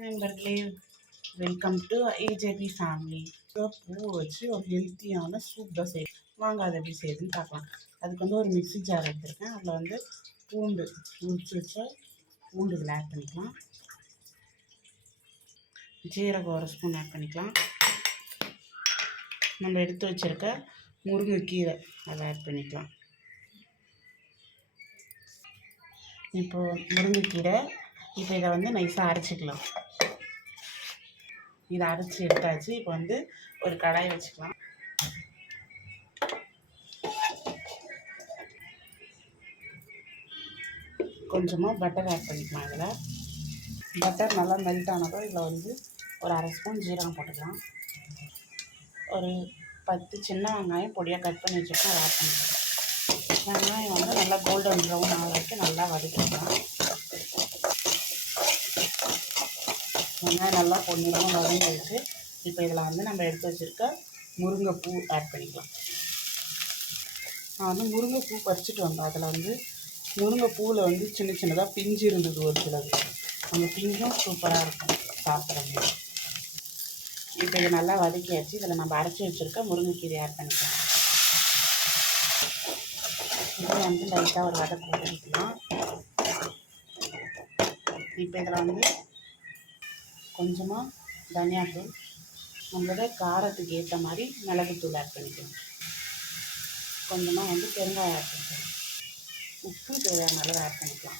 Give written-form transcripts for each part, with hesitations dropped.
நண்பர்களே, welcome to AJP family. பூ வச்சு ஒரு ஹெல்த்தியான சூப் தான் செய்யும். வாங்க அதை எப்படி செய்யுதுன்னு பார்க்கலாம். அதுக்கு வந்து ஒரு மிக்ஸி ஜார் எடுத்துருக்கேன். அதில் வந்து பூண்டு உரிச்சு வச்ச பூண்டு இதில் ஆட் பண்ணிக்கலாம். ஜீரகம் ஒரு ஸ்பூன் ஆட் பண்ணிக்கலாம். நம்ம எடுத்து வச்சுருக்க முருங்கைக்கீரை அதை ஆட் பண்ணிக்கலாம். இப்போது முருங்கைக்கீரை இப்போ இதை வந்து நைஸாக அரைச்சிக்கலாம். இதை அரைச்சி எடுத்தாச்சு. இப்போ வந்து ஒரு கடாய் வச்சுக்கலாம். கொஞ்சமாக பட்டர் ஆட் பண்ணிக்கலாம். இதில் பட்டர் நல்லா மெல்ட் ஆனதும் இதில் வந்து ஒரு அரை ஸ்பூன் ஜீரகம் போட்டுக்கலாம். ஒரு 10 சின்ன வெங்காயம் பொடியாக கட் பண்ணி வச்சுருக்கோம், அதை ஆட் பண்ணிக்கலாம். வெங்காயம் வந்து நல்லா கோல்டன் ப்ரௌன் ஆகிற வரைக்கும் நல்லா வதக்கிக்கலாம். வெங்காயம் நல்லா பொன்னிறமாக வதங்கிடுச்சு. இப்போ இதில் வந்து நம்ம எடுத்து வச்சுருக்க முருங்கைப்பூ ஆட் பண்ணிக்கலாம். நான் வந்து முருங்கைப்பூ பறிச்சுட்டு வந்தேன். அதில் வந்து முருங்கைப்பூவில் வந்து சின்ன சின்னதாக பிஞ்சு இருந்தது ஒரு சிலது. அந்த பிஞ்சும் சூப்பராக இருக்கும் சாப்பிட்றது. இப்போ இதை நல்லா வதக்கியாச்சு. இதில் நம்ம அரைச்சி வச்சுருக்க முருங்கைக்கீரை ஆட் பண்ணிக்கலாம். இதை வந்து லைட்டாக ஒரு வதக்கு வதக்கிக்கலாம். இப்போ இதில் வந்து கொஞ்சமாக தனியாத்தூள், நம்மளோட காரத்துக்கு ஏற்ற மாதிரி மிளகுத்தூள் ஆட் பண்ணிக்கலாம். கொஞ்சமாக வந்து பெருங்காயம் ஆட் பண்ணிக்கலாம். உப்பு தேவையான அளவு ஆட் பண்ணிக்கலாம்.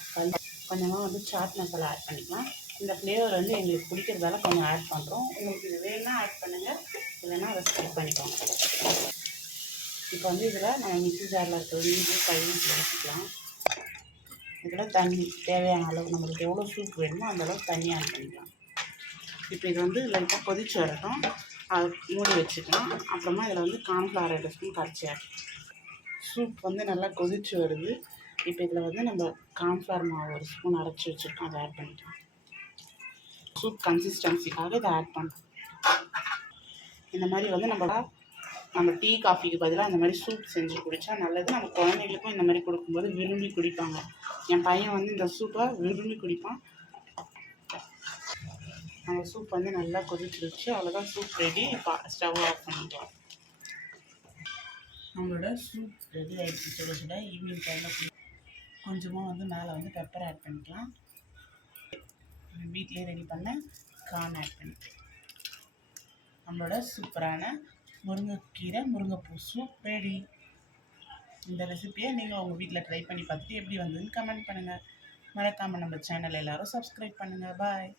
கொஞ்சமாக வந்து சாட் மசாலா ஆட் பண்ணிக்கலாம். இந்த ஃப்ளேவர் வந்து எங்களுக்கு பிடிக்கிறதால கொஞ்சம் ஆட் பண்ணுறோம். உங்களுக்கு இது வேணுன்னா ஆட் பண்ணுங்கள், இல்லைன்னா அதை ஸ்கிப் பண்ணிக்கோங்க. இப்போ வந்து இதில் நம்ம மிக்ஸி ஜாரில் இருக்கிற மீதி கழுவி வச்சுக்கலாம். இதில் தண்ணி தேவையான அளவு, நம்மளுக்கு எவ்வளோ சூப் வேணுமோ அந்தளவுக்கு தண்ணி ஆட் பண்ணிக்கலாம். இப்போ இது வந்து லைட்டாக கொதிச்சு வரட்டும், அதை மூடி வச்சுக்கலாம். அப்புறமா இதில் வந்து கார்ன்ஃப்ளவர் 2 ஸ்பூன் கரைச்சி ஆட். சூப் வந்து நல்லா கொதிச்சு வருது. இப்போ இதில் வந்து நம்ம கார்ன்ஃப்ளவர் மாவு 1 ஸ்பூன் அரைச்சி வச்சுருக்கோம், அதை ஆட் பண்ணிக்கலாம். சூப் கன்சிஸ்டன்சிக்காக இதை ஆட் பண்ணுறோம். இந்த மாதிரி வந்து நம்ம டீ காஃபிக்கு பதிலாக இந்த மாதிரி சூப் செஞ்சு குடித்தா நல்லது. நம்ம குழந்தைங்களுக்கும் இந்த மாதிரி கொடுக்கும்போது விரும்பி குடிப்பாங்க. என் பையன் வந்து இந்த சூப்பை விரும்பி குடிப்பான். நம்ம சூப் வந்து நல்லா கொதிச்சிருச்சு. அவ்வளோதான், சூப் ரெடி. இப்போ ஸ்டவ் ஆஃப் பண்ணிக்கலாம். நம்மளோட சூப் ரெடி ஆகிடுச்சு. சுட சுட ஈவினிங் டைமில் கொஞ்சமாக வந்து மேலே வந்து பெப்பர் ஆட் பண்ணிக்கலாம். வீட்டிலே ரெடி பண்ண கார்ன் ஆட் பண்ணிக்கலாம். நம்மளோட சூப்பரான முருங்கைக்கீரை முருங்கைப்பூ சூப் ரெடி. இந்த ரெசிபியை நீங்கள் உங்கள் வீட்டில் ட்ரை பண்ணி பார்த்துட்டு எப்படி வந்ததுன்னு கமெண்ட் பண்ணுங்கள். மறக்காமல் நம்ம சேனல் எல்லோரும் சப்ஸ்கிரைப் பண்ணுங்கள். பாய்.